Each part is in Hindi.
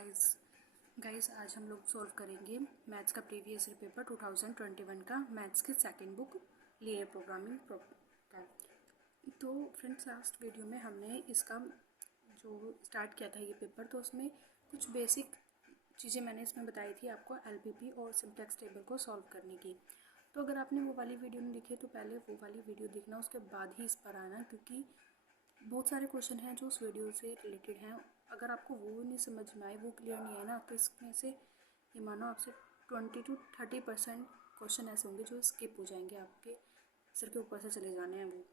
गाइस आज हम लोग सॉल्व करेंगे मैथ्स का प्रीवियस ईयर पेपर 2021 का मैथ्स की सेकंड बुक लीनियर प्रोग्रामिंग का। तो फ्रेंड्स लास्ट वीडियो में हमने इसका जो स्टार्ट किया था ये पेपर, तो उसमें कुछ बेसिक चीज़ें मैंने इसमें बताई थी आपको एलपीपी और सिम्प्लेक्स टेबल को सॉल्व करने की। तो अगर आपने वो वाली वीडियो नहीं देखी तो पहले वो वाली वीडियो देखना, उसके बाद ही इस पर आना, क्योंकि बहुत सारे क्वेश्चन हैं जो उस वीडियो से रिलेटेड हैं। अगर आपको वो नहीं समझ में आए, वो क्लियर नहीं है ना, तो इसमें से ये मानो आपसे 20 to 30% क्वेश्चन ऐसे होंगे जो स्किप हो जाएंगे, आपके सिर के ऊपर से चले जाने हैं वो।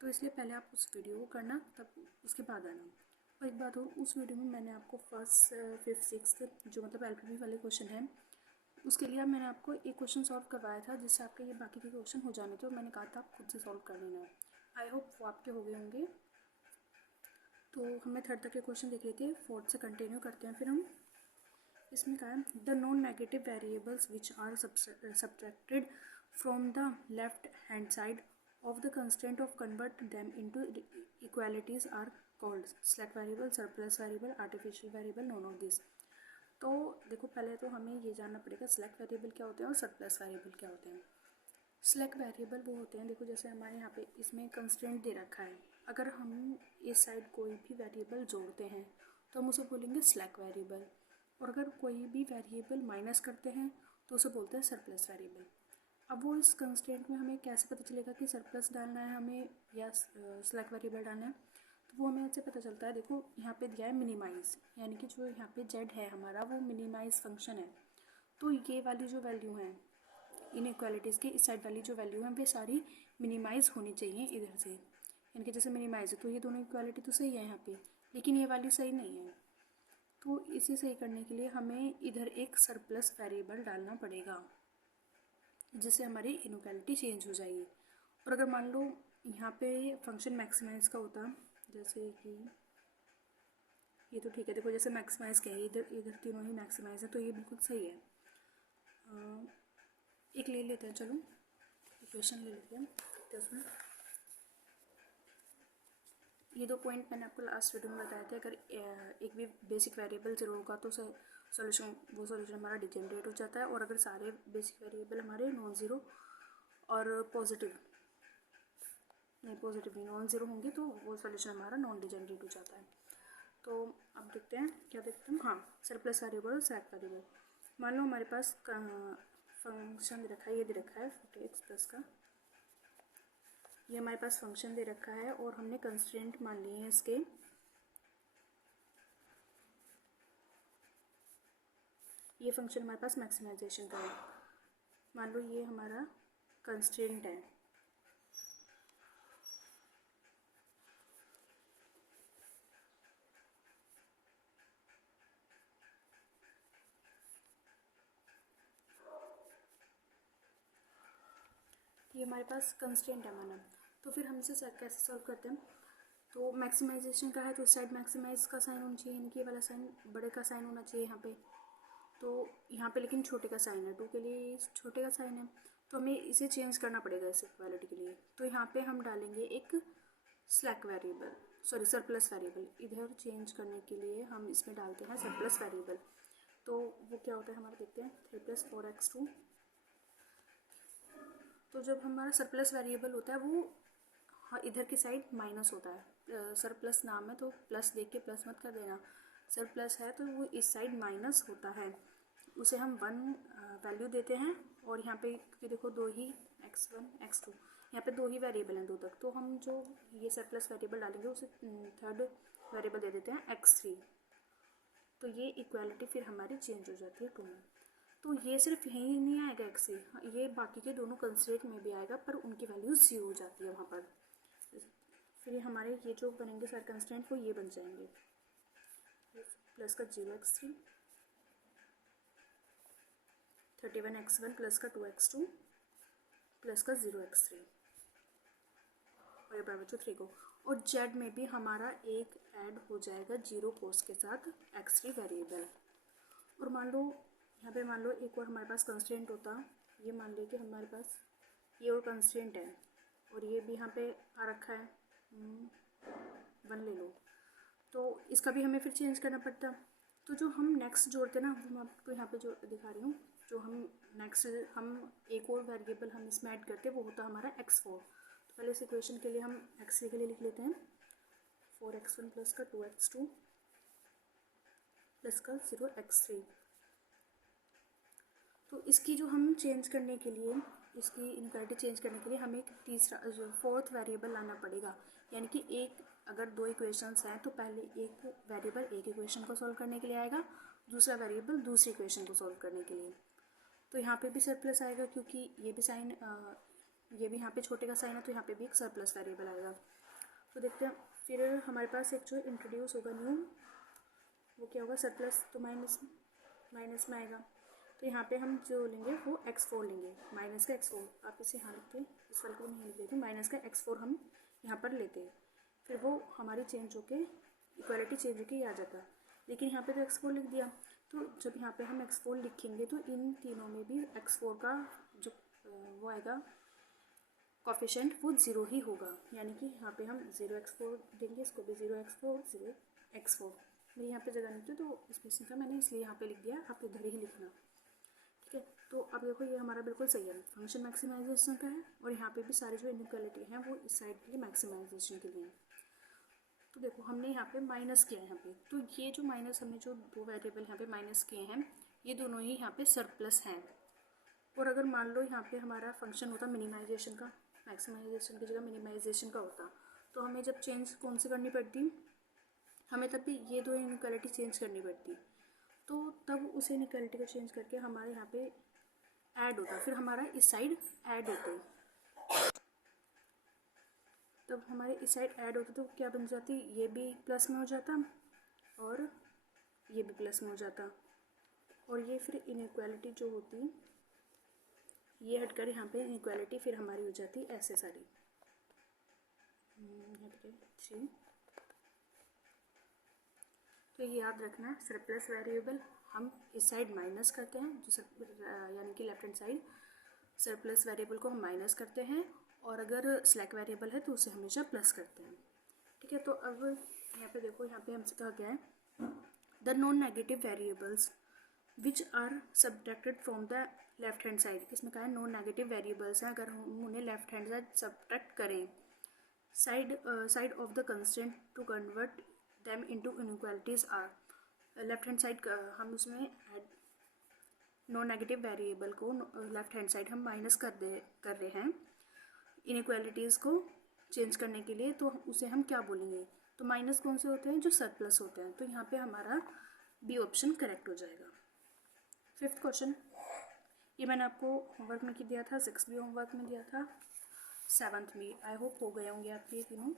तो इसलिए पहले आप उस वीडियो को करना, तब उसके बाद आना। और एक बात और, उस वीडियो में मैंने आपको फर्स्ट फिफ्थ सिक्स्थ जो मतलब एलपीपी वाले क्वेश्चन हैं, उसके लिए मैंने आपको एक क्वेश्चन सॉल्व करवाया था, जिससे आपके ये बाकी के क्वेश्चन हो जाने थे, और मैंने कहा था आप खुद से सॉल्व कर लेना। आई होप वो आपके हो गए होंगे। तो हमने थर्ड तक के क्वेश्चन देख लिए थे, फोर्थ से कंटिन्यू करते हैं। फिर हम इसमें कहा है the non negative variables which are subtracted from the left hand side of the constant of convert them into equalities are called select variable, surplus variable, artificial variable, none of this. तो देखो, पहले तो हमें ये जानना पड़ेगा सिलेक्ट वेरिएबल क्या होते हैं और सरप्लस वेरिएबल क्या होते हैं। सिलेक्ट वेरिएबल वो होते हैं, देखो जैसे हमारे यहाँ पे इसमें कंस्ट्रेंट दे रखा है, अगर हम इस साइड कोई भी वेरिएबल जोड़ते हैं तो हम उसे बोलेंगे सिलेक्ट वेरिएबल, और अगर कोई भी वेरिएबल माइनस करते हैं तो उसे बोलते हैं सरप्लस वेरिएबल। अब वो इस कंस्ट्रेंट में हमें कैसे पता चलेगा कि सरप्लस डालना है हमें या सिलेक्ट वेरिएबल डालना है, तो वो हमें ऐसे पता चलता है। देखो यहाँ पे दिया है मिनिमाइज, यानी कि जो यहाँ पे जेड है हमारा वो मिनिमाइज फंक्शन है। तो ये वाली जो वैल्यू है इनइक्वालिटीज़ की, इस साइड वाली जो वैल्यू है वे सारी मिनिमाइज़ होनी चाहिए इधर से, यानी कि जैसे मिनिमाइज है तो ये दोनों इक्वालिटी तो सही है यहाँ पे, लेकिन ये वाली सही नहीं है। तो इसे सही करने के लिए हमें इधर एक सरप्लस वेरिएबल डालना पड़ेगा, जिससे हमारी इनइक्वालिटी चेंज हो जाएगी। और अगर मान लो यहाँ पे फंक्शन मैक्सिमाइज का होता, जैसे कि ये तो ठीक है, देखो जैसे मैक्सिमाइज क्या है, इधर इधर तीनों ही मैक्सिमाइज है, तो ये बिल्कुल सही है। एक ले लेते हैं, चलो इक्वेशन ले लेते हैं, देखते हैं उसमें। ये दो पॉइंट मैंने आपको लास्ट वीडियो में बताए थे, अगर एक भी बेसिक वेरिएबल जीरो होगा तो सॉल्यूशन हमारा डिजेनरेट हो जाता है, और अगर सारे बेसिक वेरिएबल हमारे नॉन ज़ीरो और पॉजिटिव नॉन ज़ीरो होंगे तो वो सॉल्यूशन हमारा नॉन डिजेनरेट हो जाता है। तो अब देखते हैं, क्या देखते हैं, हाँ सरप्लस वेरिएबल और सिलेक्ट वेरिएबल। मान लो हमारे पास फंक्शन दे रखा है, ये दे रखा है 40x प्लस का, ये हमारे पास फंक्शन दे रखा है, और हमने कंस्ट्रेंट मान लिए हैं इसके। ये फंक्शन हमारे पास मैक्सिमाइजेशन का है, मान लो ये हमारा कंस्ट्रेंट है। ये हमारे पास कंस्ट्रेंट है माना, तो फिर हम इसे कैसे सॉल्व करते हैं। तो मैक्सिमाइजेशन का है तो इस साइड मैक्सिमाइज का साइन होना चाहिए, यानी कि ये वाला साइन बड़े का साइन होना चाहिए यहाँ पे। तो यहाँ पे लेकिन छोटे का साइन है, 2 के लिए छोटे का साइन है, तो हमें इसे चेंज करना पड़ेगा इस इक्वालिटी के लिए। तो यहाँ पे हम डालेंगे एक slack variable, sorry surplus variable. इधर चेंज करने के लिए हम इसमें डालते हैं सरप्लस वेरिएबल। तो वो क्या होता है हमारा, देखते हैं 3 + 4x2। तो जब हमारा सरप्लस वेरिएबल होता है वो हाँ इधर की साइड माइनस होता है, सरप्लस नाम है तो प्लस देख के प्लस मत कर देना, सरप्लस है तो वो इस साइड माइनस होता है, उसे हम 1 वैल्यू देते हैं। और यहाँ पे देखो दो ही x1 x2, यहाँ पे 2 ही वेरिएबल हैं 2 तक, तो हम जो ये सरप्लस वेरिएबल डालेंगे उसे थर्ड वेरिएबल दे देते हैं x3। तो ये इक्वालिटी फिर हमारी चेंज हो जाती है 2 में। तो ये सिर्फ यहीं नहीं आएगा x3, ये बाकी के दोनों कंस्ट्रेंट में भी आएगा, पर उनकी वैल्यू 0 हो जाती है वहाँ पर। फिर हमारे ये जो बनेंगे सारे कंस्टेंट वो ये बन जाएंगे, प्लस का 0x3, 31x1 प्लस का 2x2 प्लस का 0x3, और ये बराबर 3 को। और जेड में भी हमारा एक ऐड हो जाएगा 0 कोस के साथ x3 वेरिएबल। और मान लो यहाँ पे मान लो एक और हमारे पास कंस्टेंट होता, ये मान लीजिए कि हमारे पास ये और कंस्टेंट है, और ये भी यहाँ पे आ रखा है 1 ले लो, तो इसका भी हमें फिर चेंज करना पड़ता। तो जो हम नेक्स्ट जोड़ते हैं ना, वो मैं आपको यहाँ पे जो दिखा रही हूँ, जो हम नेक्स्ट हम एक और वेरिएबल हम इसमें ऐड करते हैं, वो होता है हमारा x4। तो पहले इस इक्वेशन के लिए हम x3 के लिए लिख लेते हैं 4x1 प्लस का 2x2 प्लस का 0x3। तो इसकी जो हम चेंज करने के लिए, इसकी इनक्वालिटी चेंज करने के लिए हमें एक तीसरा जो फोर्थ वेरिएबल लाना पड़ेगा। यानी कि एक अगर दो इक्वेशंस हैं तो पहले एक वेरिएबल एक इक्वेशन को सॉल्व करने के लिए आएगा, दूसरा वेरिएबल दूसरी इक्वेशन को सॉल्व करने के लिए। तो यहाँ पे भी सरप्लस आएगा, क्योंकि ये भी साइन, ये भी यहाँ पे छोटे का साइन है, तो यहाँ पे भी एक सरप्लस वेरिएबल आएगा। तो देखते हैं फिर हमारे पास एक जो इंट्रोड्यूस होगा न्यू, वो क्या होगा, सरप्लस, तो माइनस में आएगा। तो यहाँ पे हम जो लेंगे वो x4 लेंगे, माइनस का x4। आप इसे यहाँ लिखते हैं, इस वाले को नहीं लिख देते, माइनस का x4 हम यहाँ पर लेते हैं। फिर वो हमारी चेंज होके इक्वालिटी चेंज होके ये आ जाता है। लेकिन यहाँ पे तो x4 लिख दिया, तो जब यहाँ पे हम x4 लिखेंगे तो इन तीनों में भी x4 का जो वो आएगा कोफिशिएंट, वो 0 ही होगा। यानी कि यहाँ पे हम 0x4 देंगे, इसको भी 0x4 मेरी यहाँ पे जगह नहीं थी, तो स्पेसिंग का मैंने इसलिए यहाँ पे लिख दिया, आप इधर ही लिखना। ठीक है, तो अब देखो ये हमारा बिल्कुल सही है, फंक्शन मैक्सिमाइजेशन का है, और यहाँ पे भी सारी जो इनइक्वालिटी हैं वो इस साइड के लिए मैक्सिमाइजेशन के लिए। तो देखो हमने यहाँ पे माइनस किया है यहाँ पे, तो ये जो माइनस हमने जो दो वेरिएबल यहाँ पे माइनस किए हैं, ये दोनों ही यहाँ पे सरप्लस हैं। और अगर मान लो यहाँ पे हमारा फंक्शन होता मिनिमाइजेशन का, मैक्सिमाइजेशन की जगह मिनिमाइजेशन का होता, तो हमें जब चेंज कौन सी करनी पड़ती, हमें तब भी ये दो इनइक्वालिटी चेंज करनी पड़ती। तो तब उस इनइक्वालिटी को चेंज करके हमारे यहाँ पे ऐड होता, फिर हमारा इस साइड ऐड होते, तब हमारे इस साइड ऐड होते तो क्या बन जाती, ये भी प्लस में हो जाता और ये भी प्लस में हो जाता, और ये फिर इनइक्वालिटी जो होती, ये हटकर यहाँ पे इनइक्वालिटी फिर हमारी हो जाती ऐसे सारी। यहाँ पे 3। तो ये याद रखना, सरप्लस वेरिएबल हम इस साइड माइनस करते हैं, जो यानी कि left hand side surplus variable को हम माइनस करते हैं, और अगर स्लैक वेरिएबल है तो उसे हमेशा प्लस करते हैं। ठीक है, तो अब यहाँ पे देखो, यहाँ पे हमसे कहा गया है the non negative variables which are subtracted from the left hand side. इसमें कहा है नॉन नेगेटिव वेरिएबल्स हैं, अगर हम उन्हें लेफ्ट हैंड साइड सब्ट्रैक्ट करें side of the constraint to convert them into inequalities are. Left hand side हम उसमें नॉन नेगेटिव वेरिएबल को लेफ्ट हैंड साइड हम माइनस कर रहे हैं इनइक्वालिटीज़ को चेंज करने के लिए, तो उसे हम क्या बोलेंगे, तो माइनस कौन से होते हैं, जो सरप्लस होते हैं। तो यहाँ पे हमारा बी ऑप्शन करेक्ट हो जाएगा। 5th क्वेश्चन, ये मैंने आपको होमवर्क में दिया था, 6th भी होमवर्क में दिया था, 7th भी, आई होप हो गए होंगे आपके ये तीनों।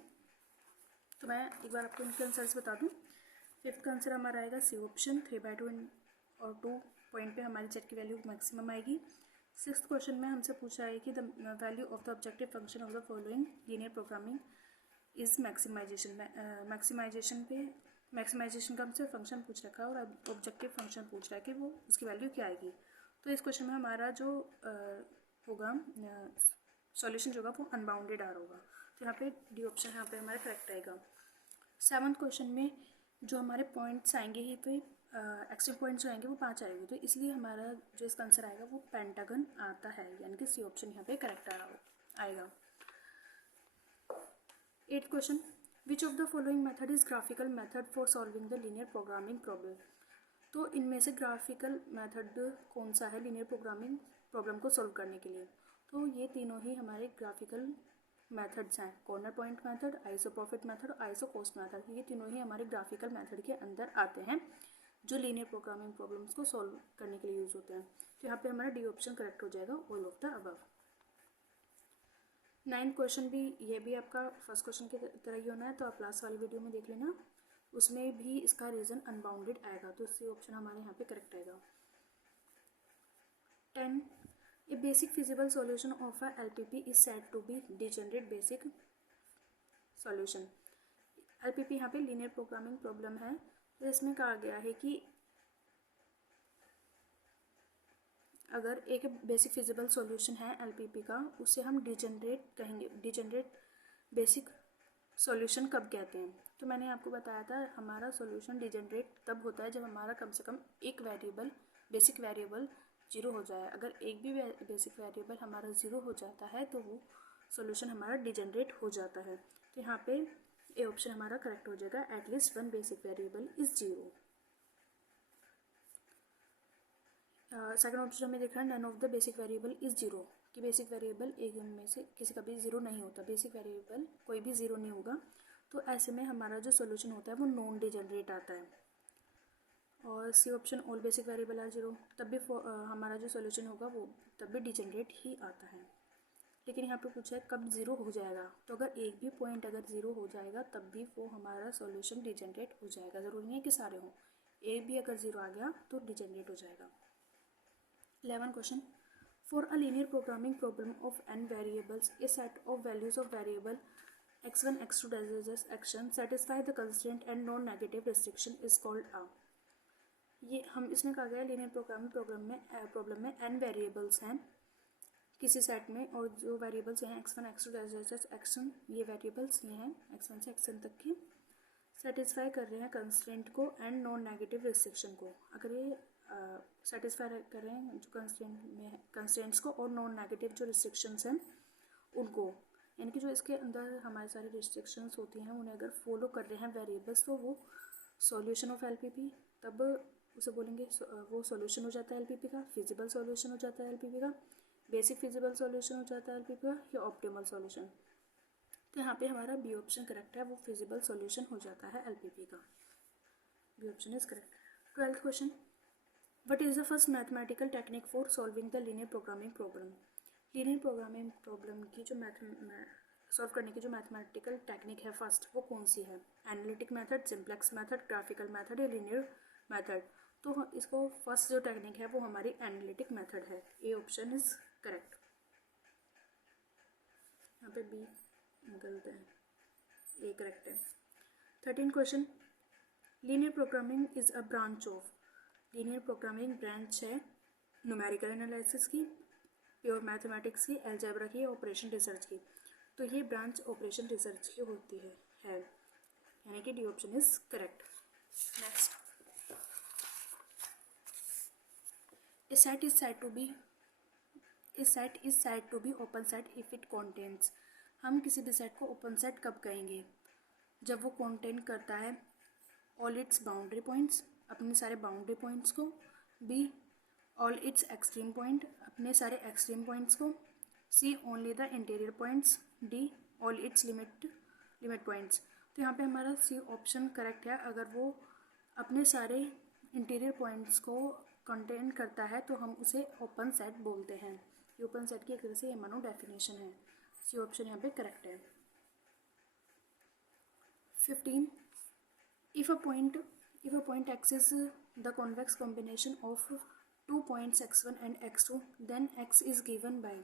तो मैं एक बार आपको इनके आंसर्स बता दूँ। 5th का आंसर हमारा आएगा सी ऑप्शन, 3/2 और 2 पॉइंट पे हमारी जेड की वैल्यू मैक्सिमम आएगी। 6th क्वेश्चन में हमसे पूछा है कि the value of the objective function of the following linear programming is maximization. Maximization का हमसे फंक्शन पूछ रखा है और ऑब्जेक्टिव फंक्शन पूछ रहा है कि वो उसकी वैल्यू क्या आएगी। तो इस क्वेश्चन में हमारा जो होगा सॉल्यूशन जो होगा वो अनबाउंडेड आर होगा, तो यहाँ पे डी ऑप्शन यहाँ पे हमारा करेक्ट आएगा। 7th क्वेश्चन में जो हमारे पॉइंट्स आएंगे ही पे एक्स्ट्रा पॉइंट्स जो आएंगे वो 5 आएंगे, तो इसलिए हमारा जो इसका आंसर आएगा वो पेंटागन आता है, यानी कि सी ऑप्शन यहाँ पे करेक्ट आएगा। 8th question, which of the following method is graphical method for solving the linear programming problem. तो इनमें से ग्राफिकल मेथड कौन सा है लीनियर प्रोग्रामिंग प्रॉब्लम को सॉल्व करने के लिए। तो ये तीनों ही हमारे ग्राफिकल मेथड्स हैं, कॉर्नर पॉइंट मेथड, आइसोप्रॉफिट मेथड और आइसोकोस्ट मेथड। ये तीनों ही हमारे ग्राफिकल मेथड के अंदर आते हैं, जो लीनियर प्रोग्रामिंग प्रॉब्लम्स को सॉल्व करने के लिए यूज़ होते हैं। तो यहाँ पे हमारा डी ऑप्शन करेक्ट हो जाएगा, all of the above. 9th question भी, ये भी आपका फर्स्ट क्वेश्चन की तरह ही होना है, तो आप लास्ट वाली वीडियो में देख लेना, उसमें भी इसका रीज़न अनबाउंडेड आएगा, तो सी ऑप्शन हमारे यहाँ पे करेक्ट आएगा। 10, a basic feasible solution of a LPP is said to be degenerate basic solution. LPP यहाँ पे लीनियर प्रोग्रामिंग प्रॉब्लम है, तो इसमें कहा गया है कि अगर एक बेसिक फिजिबल सॉल्यूशन है एलपीपी का, उसे हम डिजेनरेट कहेंगे, डिजेनरेट बेसिक सॉल्यूशन कब कहते हैं? तो मैंने आपको बताया था हमारा सॉल्यूशन डिजनरेट तब होता है जब हमारा कम से कम एक वेरिएबल, बेसिक वेरिएबल जीरो हो जाए। अगर एक भी बेसिक वेरिएबल हमारा जीरो हो जाता है तो वो सॉल्यूशन हमारा डिजनरेट हो जाता है। तो यहाँ पे ए ऑप्शन हमारा करेक्ट हो जाएगा, at least one basic variable is zero. Second option हमें देखा है none of the basic variable is zero, कि बेसिक वेरिएबल एक में से किसी का भी जीरो नहीं होता, बेसिक वेरिएबल कोई भी जीरो नहीं होगा। तो ऐसे में हमारा जो सॉल्यूशन होता है वो नॉन डिजनरेट आता है। और C option all basic variable are zero, तब भी हमारा जो सॉल्यूशन होगा वो तब भी डिजनरेट ही आता है। लेकिन यहाँ पे पूछा है कब ज़ीरो हो जाएगा, तो अगर एक भी पॉइंट अगर ज़ीरो हो जाएगा तब भी वो हमारा सॉल्यूशन डिजनरेट हो जाएगा। ज़रूरी नहीं है कि सारे हों, एक भी अगर ज़ीरो आ गया तो डिजनरेट हो जाएगा। 11 question. For a linear programming problem of n variables, a set of values of variable x1, x2 does action satisfy the constraint and non-negative restriction is called a. ये हम इसमें कहा गया लीनियर प्रोग्रामिंग प्रॉब्लम में n वेरिएबल्स हैं किसी सेट में, और जो वेरिएबल्स हैं x1, x2 डैश एक्शन, ये वेरिएबल्स ये हैं x1 से xn तक के, सेटिस्फाई कर रहे हैं कंस्ट्रेंट को एंड नॉन नेगेटिव रिस्ट्रिक्शन को। अगर ये सेटिस्फाई कर रहे हैं जो कंस्ट्रेंट में कंस्ट्रेंट्स को और नॉन नेगेटिव जो रिस्ट्रिक्शंस हैं उनको, यानी कि जो इसके अंदर हमारी सारी रिस्ट्रिक्शंस होती हैं उन्हें अगर फॉलो कर रहे हैं वेरिएबल्स, तो वो सॉल्यूशन ऑफ एलपीपी, तब उसे बोलेंगे वो सॉल्यूशन हो जाता है एलपीपी का, फिजिबल सॉल्यूशन हो जाता है एलपीपी का, बेसिक फिजिबल सॉल्यूशन हो जाता है एलपीपी का, या ऑप्टिमल सॉल्यूशन। तो यहाँ पे हमारा बी ऑप्शन करेक्ट है, वो फिजिबल सॉल्यूशन हो जाता है एलपीपी का। B option is correct. 12th question. What is the first mathematical technique for solving the linear programming problem? Linear programming problem की जो सॉल्व करने की जो मैथमेटिकल टेक्निक है फर्स्ट, वो कौन सी है? Analytic method, simplex method, graphical method या लीनियर मेथड? तो इसको फर्स्ट जो टेक्निक है वो हमारी एनालिटिक मेथड है। ए ऑप्शन इज करेक्ट। यहाँ पे बी गलत है, ए करेक्ट है। 13 question. Linear programming is a branch of, linear programming branch है न्यूमेरिकल एनालिसिस की, प्योर मैथमेटिक्स की, अलजेब्रा की, ऑपरेशन रिसर्च की। तो ये ब्रांच ऑपरेशन रिसर्च की होती है यानी कि D option is correct. Next, a set is set to be open set if it contains. हम किसी भी सेट को ओपन सेट कब कहेंगे? जब वो कंटेन करता है ऑल इट्स बाउंड्री पॉइंट्स, अपने सारे बाउंड्री पॉइंट्स को, B all its extreme point, अपने सारे एक्सट्रीम पॉइंट्स को, C only the interior points, D all its limit points. तो यहाँ पे हमारा सी ऑप्शन करेक्ट है। अगर वो अपने सारे इंटीरियर पॉइंट्स को कंटेन करता है तो हम उसे ओपन सेट बोलते हैं। ये ओपन सेट की एक तरह से ये मानो डेफिनेशन है। सी ऑप्शन यहाँ पे करेक्ट है। 15. If a point x is the convex combination of 2 points x1 and x2, then x is given by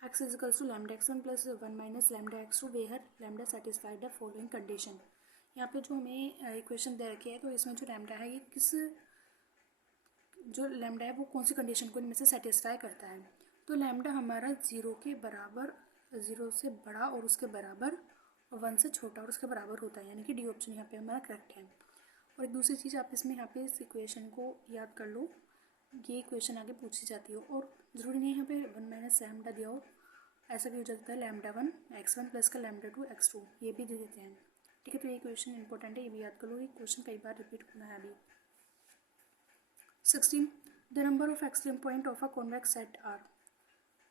x is equals to lambda x1 plus 1 minus lambda x2 where lambda satisfy the following condition। यहाँ पे जो हमें इक्वेशन दे रखी है तो इसमें जो लैम्डा है ये जो लैम्डा है वो कौन सी कंडीशन को इनमें से सेटिस्फाई करता है? तो लैम्डा हमारा 0 के बराबर, 0 से बड़ा और उसके बराबर, और 1 से छोटा और उसके बराबर होता है, यानी कि डी ऑप्शन यहाँ पे हमारा करेक्ट है। और एक दूसरी चीज़ आप इसमें यहाँ पे इस इक्वेशन को याद कर लो, ये इक्वेशन आगे पूछी जाती हो, और ज़रूरी नहीं यहाँ पे 1 माइनस लैम्डा दिया हो, ऐसा भी हो जाता है लैम्डा 1 x1 प्लस का लैम्डा 2 x2, ये भी दे देते हैं। ठीक है, तो ये क्वेश्चन इंपॉर्टेंट है, ये भी याद कर लो, ये क्वेश्चन कई बार रिपीट होना है अभी। 16. The number of extreme point of a convex set are.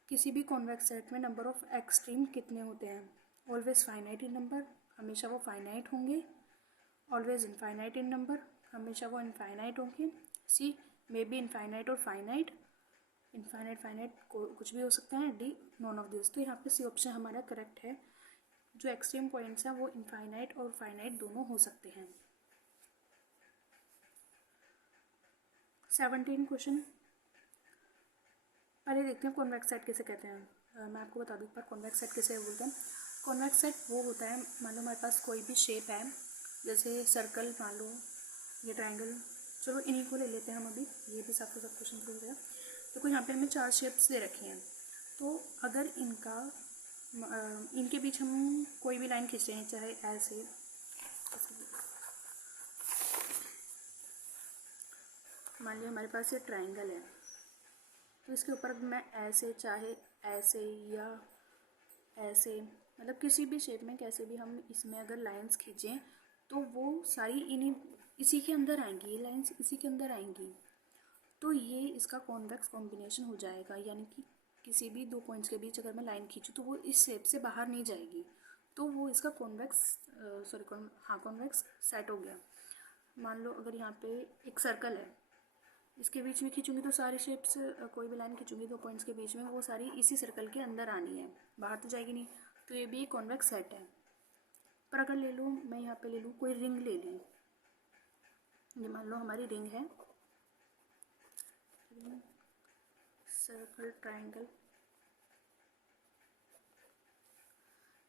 किसी भी कॉन्वेक्स सेट में नंबर ऑफ एक्सट्रीम कितने होते हैं? ऑलवेज फाइनाइट इन नंबर, हमेशा वो फाइनाइट होंगे। ऑलवेज इनफाइनाइट इन नंबर, हमेशा वो इनफाइनाइट होंगे। सी मे बी इनफाइनाइट और फाइनाइट, इनफाइनाइट फाइनाइट कुछ भी हो सकता है। D none of this. तो यहाँ पे सी ऑप्शन हमारा करेक्ट है, जो एक्सट्रीम पॉइंट्स हैं वो इनफाइनाइट और फाइनाइट दोनों हो सकते हैं। 17 क्वेश्चन. पहले देखते हैं कॉन्वेक्स सेट किसे कहते हैं। मैं आपको बता दूँ एक बार कॉन्वेक्स सेट किसे बोलते हैं। कॉन्वेक्स सेट वो होता है, मान लो हमारे पास कोई भी शेप है, जैसे सर्कल मान लो, ये ट्रायंगल, चलो इन्हीं को ले लेते हैं हम अभी, ये भी सबको सब क्वेश्चन हो गया। तो कोई यहाँ पे हमें 4 शेप्स दे रखी हैं, तो अगर इनका इनके बीच हम कोई भी लाइन खींच रहे हैं, चाहे ऐसे, मान लिया हमारे पास ये ट्रायंगल है, तो इसके ऊपर मैं ऐसे, चाहे ऐसे या ऐसे, मतलब किसी भी शेप में कैसे भी हम इसमें अगर लाइंस खींचें तो वो सारी इसी के अंदर आएंगी, ये लाइंस इसी के अंदर आएंगी। तो ये इसका कॉन्वेक्स कॉम्बिनेशन हो जाएगा, यानी कि किसी भी दो पॉइंट्स के बीच अगर मैं लाइन खींचूँ तो वो इस शेप से बाहर नहीं जाएगी, तो वो इसका कॉन्वेक्स सेट हो गया। मान लो अगर यहाँ पे एक सर्कल है, इसके बीच में खींचूंगी तो सारी शेप्स, कोई भी लाइन खींचूंगी दो पॉइंट्स के बीच में, वो सारी इसी सर्कल के अंदर आनी है, बाहर तो जाएगी नहीं। तो ये भी एक कॉन्वेक्स सेट है। पर अगर ले लूँ मैं, यहाँ पे ले लूँ कोई रिंग ले लूँ, ये मान लो हमारी रिंग है, सर्कल, ट्रायंगल,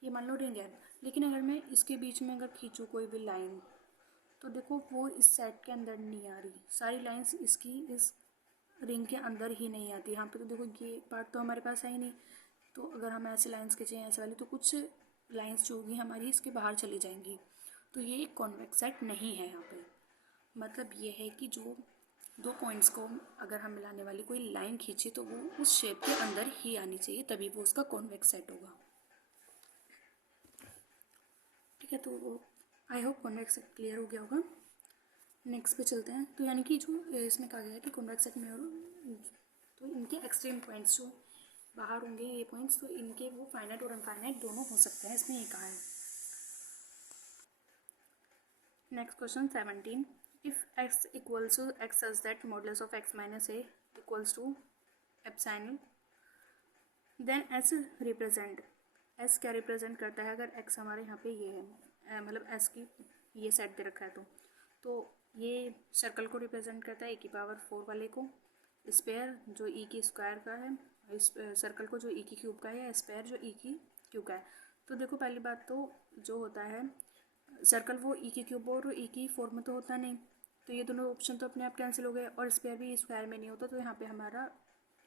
ये मान लो रिंग है। लेकिन अगर मैं इसके बीच में अगर खींचूँ कोई भी लाइन, तो देखो वो इस सेट के अंदर नहीं आ रही, सारी लाइंस इसकी इस रिंग के अंदर ही नहीं आती। यहाँ पे तो देखो ये पार्ट तो हमारे पास है ही नहीं, तो अगर हम ऐसे लाइंस खींचें ऐसे वाली, तो कुछ लाइंस जो होगी हमारी इसके बाहर चली जाएंगी, तो ये एक कॉन्वेक्स सेट नहीं है। यहाँ पे मतलब ये है कि जो दो पॉइंट्स को अगर हम मिलाने वाली कोई लाइन खींचे तो वो उस शेप के अंदर ही आनी चाहिए, तभी वो उसका कॉन्वेक्स सेट होगा। ठीक है, तो I hope convex set clear हो गया होगा। नेक्स्ट पे चलते हैं। तो यानी कि जो इसमें कहा गया है कि कॉन्वेक्स सेट में और तो इनके एक्सट्रीम पॉइंट्स जो बाहर होंगे ये पॉइंट्स, तो इनके वो फाइनाइट और अनफाइनाइट दोनों हो सकते हैं, इसमें ये कहा है। Next question 17, if x equals to x such that modulus of x minus a equals to epsilon, then s represent, s क्या रिप्रेजेंट करता है? अगर x हमारे यहाँ पे ये है, मतलब s की ये सेट दे रखा है, तो ये सर्कल को रिप्रेजेंट करता है e की पावर 4 वाले को, स्पेयर जो e की स्क्वायर का है, इस सर्कल को जो e की क्यूब का है, स्पेयर जो e की क्यूब का है। तो देखो पहली बात तो जो होता है सर्कल वो e की क्यूब और e की 4 में तो होता नहीं, तो ये दोनों ऑप्शन तो अपने आप कैंसिल हो गए, और स्पेयर भी स्क्वायर में नहीं होता, तो यहाँ पे हमारा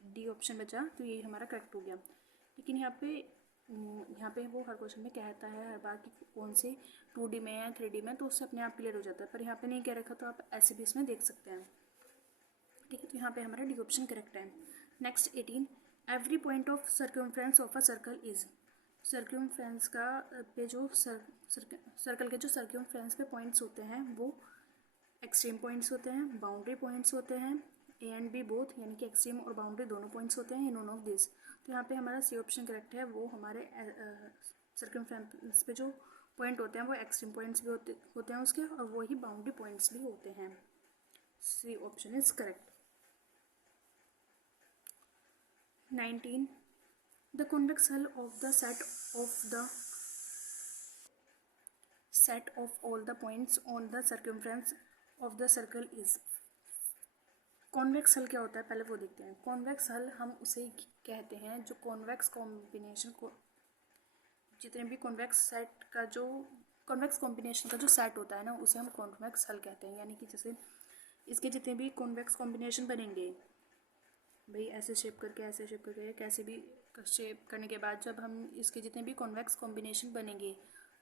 डी ऑप्शन बचा, तो ये हमारा करेक्ट हो गया। लेकिन यहाँ पे वो हर क्वेश्चन में कहता है हर बार कि कौन से 2D में है 3D में, तो उससे अपने आप क्लियर हो जाता है, पर यहाँ पे नहीं कह रखा, तो आप ऐसे भी इसमें देख सकते हैं। ठीक है, तो यहाँ पे हमारा डी ऑप्शन करेक्ट है। Next 18, every point of circumference of a circle is, circumference का पे जो सर्कल के जो सर्कमफ्रेंस पे पॉइंट्स होते हैं वो एक्सट्रीम पॉइंट्स होते हैं, बाउंड्री पॉइंट्स होते हैं, ए एंड बी बोथ, यानी कि एक्सट्रीम और बाउंड्री दोनों पॉइंट्स होते हैं, इन नॉन ऑफ दिस। तो यहाँ पे हमारा सी ऑप्शन करेक्ट है, वो हमारे सर्कमफ्रेंस पे जो पॉइंट होते हैं वो एक्सट्रीम पॉइंट्स भी होते हैं उसके, और वही बाउंड्री पॉइंट्स भी होते हैं। C option is correct. 19, the convex hull of the set of all the points on the circumference of the circle is। Convex हल क्या होता है पहले वो देखते हैं। कॉन्वेक्स हल हम उसे कहते हैं जो कॉन्वेक्स कॉम्बिनेशन को, जितने भी कॉन्वेक्स कॉम्बिनेशन का जो सेट होता है ना, उसे हम कॉन्वेक्स हल कहते हैं। यानी कि जैसे इसके जितने भी कॉन्वेक्स कॉम्बिनेशन बनेंगे, भाई ऐसे शेप करके कैसे भी शेप करने के बाद जब हम इसके जितने भी कॉन्वेक्स कॉम्बिनेशन बनेंगे,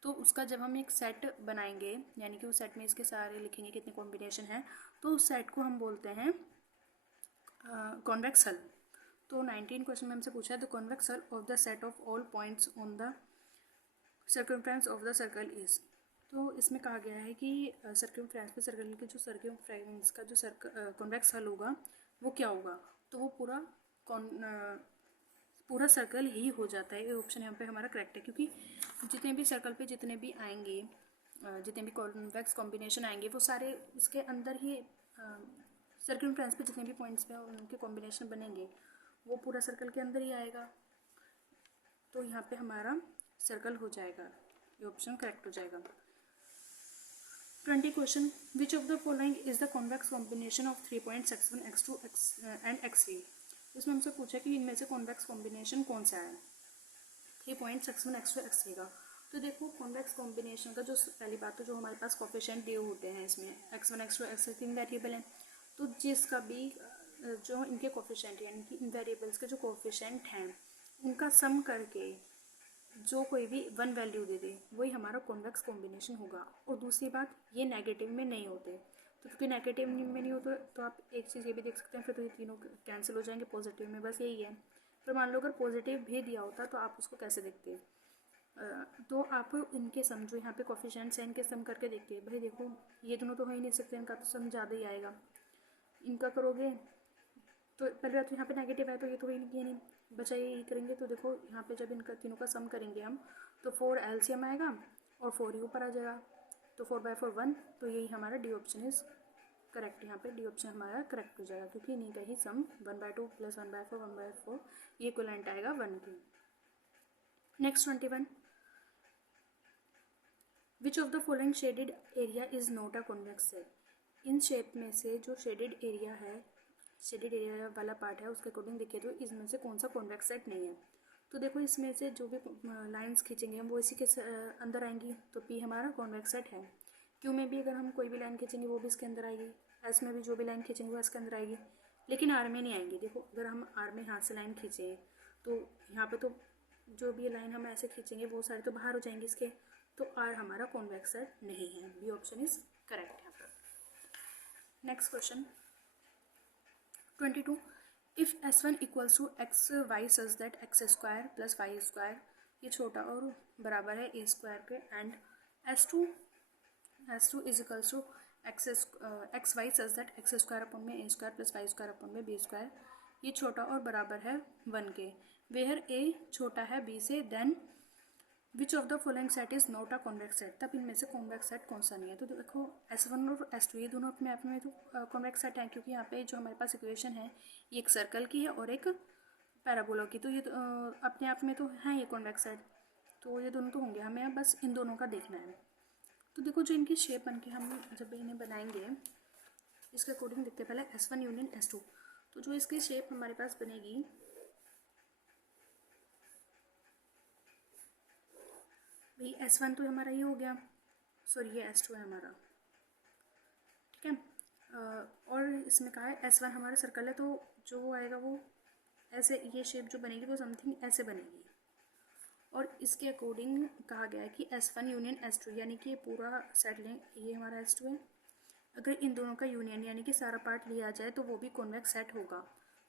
तो उसका जब हम एक सेट बनाएंगे, यानी कि उस सेट में इसके सारे लिखेंगे कितने कॉम्बिनेशन हैं, तो उस सेट को हम बोलते हैं कॉन्वेक्स हल। तो 19 क्वेश्चन में हमसे पूछा है the convex hull of the set of all points on the circumference of the circle is. तो इसमें कहा गया है कि सर्कमफ्रेंस पे सर्कल के जो सर्कमफ्रेंस का जो कॉन्वेक्स हल होगा वो क्या होगा, तो वो पूरा सर्कल ही हो जाता है। ये ऑप्शन यहाँ पे हमारा करेक्ट है, क्योंकि जितने भी सर्कल पे जितने भी आएंगे, जितने भी कॉन्वेक्स कॉम्बिनेशन आएंगे वो सारे उसके अंदर ही, सर्कमफ्रेंस पे जितने भी पॉइंट्स पे उनके कॉम्बिनेशन बनेंगे वो पूरा सर्कल के अंदर ही आएगा, तो यहाँ पे हमारा सर्कल हो जाएगा, ये ऑप्शन करेक्ट हो जाएगा। 20 question, which of the following is the convex combination of 3 points x1 x2 and x3। इसमें हमसे पूछा कि इनमें से कॉन्वेक्स कॉम्बिनेशन कौन सा है 3 पॉइंट्स x1 x2 x3 का। तो देखो कॉन्वेक्स कॉम्बिनेशन का जो पहली बात तो जो हमारे पास कोफिशिएंट दिए होते हैं, इसमें x1 x2 x3 तीन वेरिएबल हैं, तो जिसका भी जो इनके कोफिशिएंट यानी कि इन वेरिएबल्स के जो कोफिशिएंट हैं उनका सम करके जो कोई भी वन वैल्यू दे दे वही हमारा कॉन्वेक्स कॉम्बिनेशन होगा। और दूसरी बात, ये नेगेटिव में नहीं होते, तो क्योंकि नेगेटिव में नहीं होते तो आप एक चीज़ ये भी देख सकते हैं, फिर तो ये तीनों कैंसिल हो जाएंगे पॉजिटिव में, बस यही है। पर मान लो अगर पॉजिटिव भी दिया होता तो आप उसको कैसे देखते हैं? तो आप इनके सम जो यहाँ पे कोफिशिएंट्स हैं इनके सम करके देखते हैं। भाई देखो ये दोनों तो हो ही नहीं सकते, इनका तो सम ज़्यादा ही आएगा। इनका करोगे तो पहले बात तो यहाँ पे नेगेटिव है तो ये तो ही नहीं बचा, ये करेंगे तो देखो यहाँ पे जब इनका तीनों का सम करेंगे हम तो 4 LCM आएगा और 4 ही ऊपर आ जाएगा, तो 4/4 1, तो यही हमारा डी ऑप्शन इज करेक्ट। यहाँ पे डी ऑप्शन हमारा करेक्ट हो जाएगा क्योंकि इन्हीं का ही सम 1/2 + 1/4 1/4 ये इक्विवेलेंट आएगा 1 के। Next 21, which of the following shaded area is not a convex set? In shape में से जो शेडेड एरिया है, शेडेड एरिया वाला पार्ट है, उसके अकॉर्डिंग देखिए तो इसमें से कौन सा कॉन्वेक्स सेट नहीं है। तो देखो इसमें से जो भी लाइंस खींचेंगे हम वो इसी के अंदर आएंगी, तो पी हमारा कॉन्वेक्स सेट है। क्यू में भी अगर हम कोई भी लाइन खींचेंगे वो भी इसके अंदर आएगी, एस में भी जो भी लाइन खींचेंगे वो इसके अंदर आएगी, लेकिन आर में नहीं आएंगी। देखो अगर हम आर में हाथ से लाइन खींचें तो यहाँ पे तो जो भी लाइन हम ऐसे खींचेंगे वो सारे तो बाहर हो जाएंगे इसके, तो आर हमारा कॉन्वेक्स सेट नहीं है। बी ऑप्शन इज करेक्ट यहाँ पर। Next question 22, if S1 equals to XY such that x² + y², ये छोटा और बराबर है a² के, and S2 is equals to XY such that x² / a² + y² / b², ये छोटा और बराबर है 1 के, वेयर a छोटा है b से, then which of the following set is not a convex set? तब इनमें से कॉन्वेक्स सेट कौन सा नहीं है? तो देखो S1 और S2 ये दोनों अपने आप में तो कॉन्वेक्स सेट हैं, क्योंकि यहाँ पे जो हमारे पास इक्वेशन है ये एक सर्कल की है और एक पैराबोला की, तो ये अपने आप में तो हैं ये कॉन्वेक्स सेट, तो ये दोनों तो होंगे, हमें बस इन दोनों का देखना है। तो देखो जो इनकी शेप बन के हम जब इन्हें बनाएंगे इसके अकॉर्डिंग देखते हैं पहले S1 यूनियन S2। तो जो इसकी शेप हमारे पास बनेगी, भाई S1 तो हमारा ये हो गया, सॉरी ये S2 है हमारा, ठीक है। और इसमें कहा है S1 हमारा सर्कल है, तो जो वो आएगा वो ऐसे, ये शेप जो बनेगी वो समथिंग ऐसे बनेगी। और इसके अकॉर्डिंग कहा गया है कि S1 यूनियन S2, यानी कि ये पूरा सेट लें, ये हमारा S2 है, अगर इन दोनों का यूनियन यानी कि सारा पार्ट लिया जाए तो वो भी कॉन्वेक्स सेट होगा।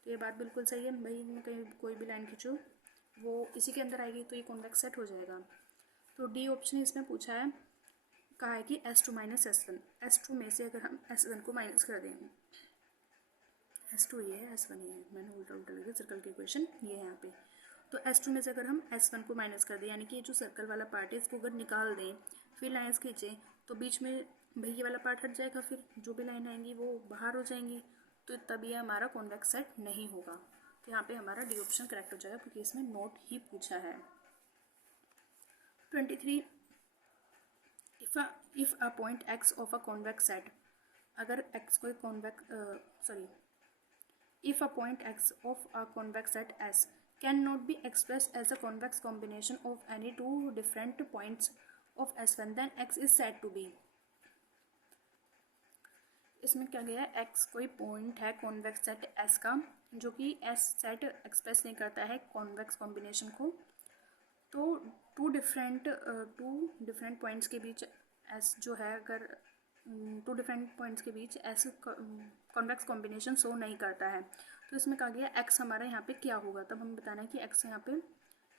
तो ये बात बिल्कुल सही है भाई, कहीं कोई भी लाइन खींचो वो इसी के अंदर आएगी तो ये कॉन्वेक्स सेट हो जाएगा। तो डी ऑप्शन इसमें पूछा है, कहा है कि S2 - S1, S2 में से अगर हम S1 को माइनस कर देंगे, S2 ये है S1 ये है, मैंने उल्टा लिखा सर्कल की इक्वेशन ये है यहाँ पे। तो S2 में से अगर हम S1 को माइनस कर दें, यानी कि ये जो सर्कल वाला पार्ट है इसको अगर निकाल दें, फिर लाइन्स खींचें तो बीच में भाई ये वाला पार्ट हट जाएगा, फिर जो भी लाइन आएंगी वो बाहर हो जाएंगी, तो तब ये हमारा कॉन्वेक्स सेट नहीं होगा। तो यहाँ पे हमारा डी ऑप्शन करेक्ट हो जाएगा क्योंकि इसमें नोट ही पूछा है। 23, if a point x of a convex set, अगर x कोई if a point x of a convex set S cannot be expressed as a convex combination of any two different points of S1, then x is said to be। इसमें क्या गया है, x कोई पॉइंट है कॉन्वेक्स सेट S का जो कि S सेट एक्सप्रेस नहीं करता है कॉन्वेक्स कॉम्बिनेशन को, तो टू डिफरेंट पॉइंट्स के बीच S जो है, अगर टू डिफरेंट पॉइंट्स के बीच S कॉन्वेक्स कॉम्बिनेशन शो नहीं करता है, तो इसमें कहा गया x हमारा यहाँ पे क्या होगा, तब हमें बताना है कि x यहाँ पे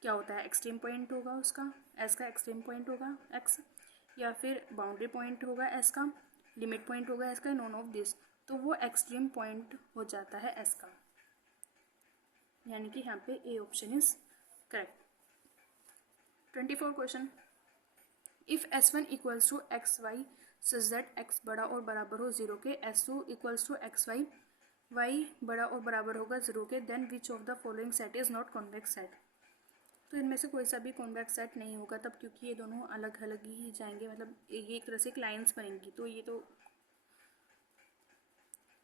क्या होता है, एक्सट्रीम पॉइंट होगा उसका, S का एक्सट्रीम पॉइंट होगा x, या फिर बाउंड्री पॉइंट होगा S का, लिमिट पॉइंट होगा S का, नॉन ऑफ दिस, तो वो एक्सट्रीम पॉइंट हो जाता है S का, यानी कि यहाँ पे A option is correct. 24 question, if S1 equals to XY such that x बड़ा और बराबर हो 0 के, S2 equals to XY y बड़ा और बराबर होगा 0 के, then which of the following set is not convex set? तो इनमें से कोई सा भी कॉन्वेक्स सेट नहीं होगा तब, क्योंकि ये दोनों अलग अलग ही जाएंगे, मतलब ये एक तरह से एक लाइन्स बनेंगी, तो ये तो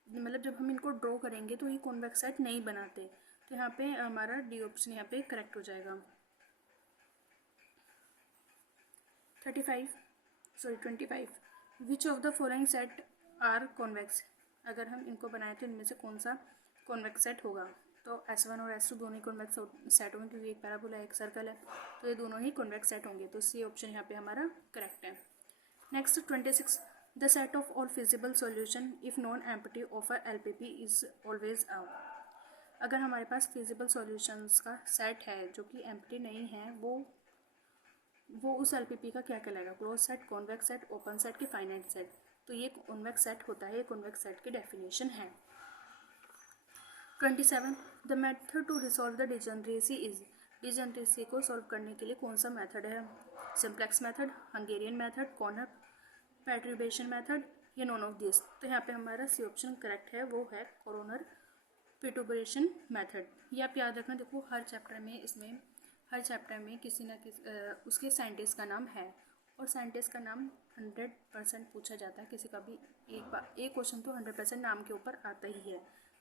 मतलब जब हम इनको ड्रॉ करेंगे तो ये कॉन्वेक्स सेट नहीं बनाते, तो यहाँ पे हमारा डी ऑप्शन यहाँ पे करेक्ट हो जाएगा। 25, which of the following set are convex? अगर हम इनको बनाए तो इनमें से कौन सा कॉन्वेक्स सेट होगा? तो S1 और S2 दोनों ही कॉन्वेक्स सेट होंगे क्योंकि एक पैराबोला एक सर्कल है, तो ये दोनों ही कॉन्वेक्स सेट होंगे, तो सी ऑप्शन यहाँ पे हमारा करेक्ट है। Next 26, the set of all feasible solution if non empty of a LPP is always a. अगर हमारे पास फिजिबल सॉल्यूशंस का सेट है जो कि एम्प्टी नहीं है, वो उस LPP का क्या कहलाएगा? Close set, convex set, open set की फाइनाइट सेट। तो ये कॉन्वेक्स सेट होता है, ये कॉन्वेक्स सेट की डेफिनेशन है। 27, the method to resolve the degeneracy is. Degeneracy को सॉल्व करने के लिए कौन सा मेथड है? Simplex method, Hungarian method, corner perturbation method या नॉन ऑफ दिस। तो यहाँ पे हमारा सी ऑप्शन करेक्ट है, वो है कॉर्नर पेट्रीबेशन मेथड। ये आप याद रखना, देखो हर चैप्टर में किसी न किसी उसके साइंटिस्ट का नाम है, और साइंटिस्ट का नाम 100% पूछा जाता है। किसी का भी एक क्वेश्चन तो 100% नाम के ऊपर आता ही है,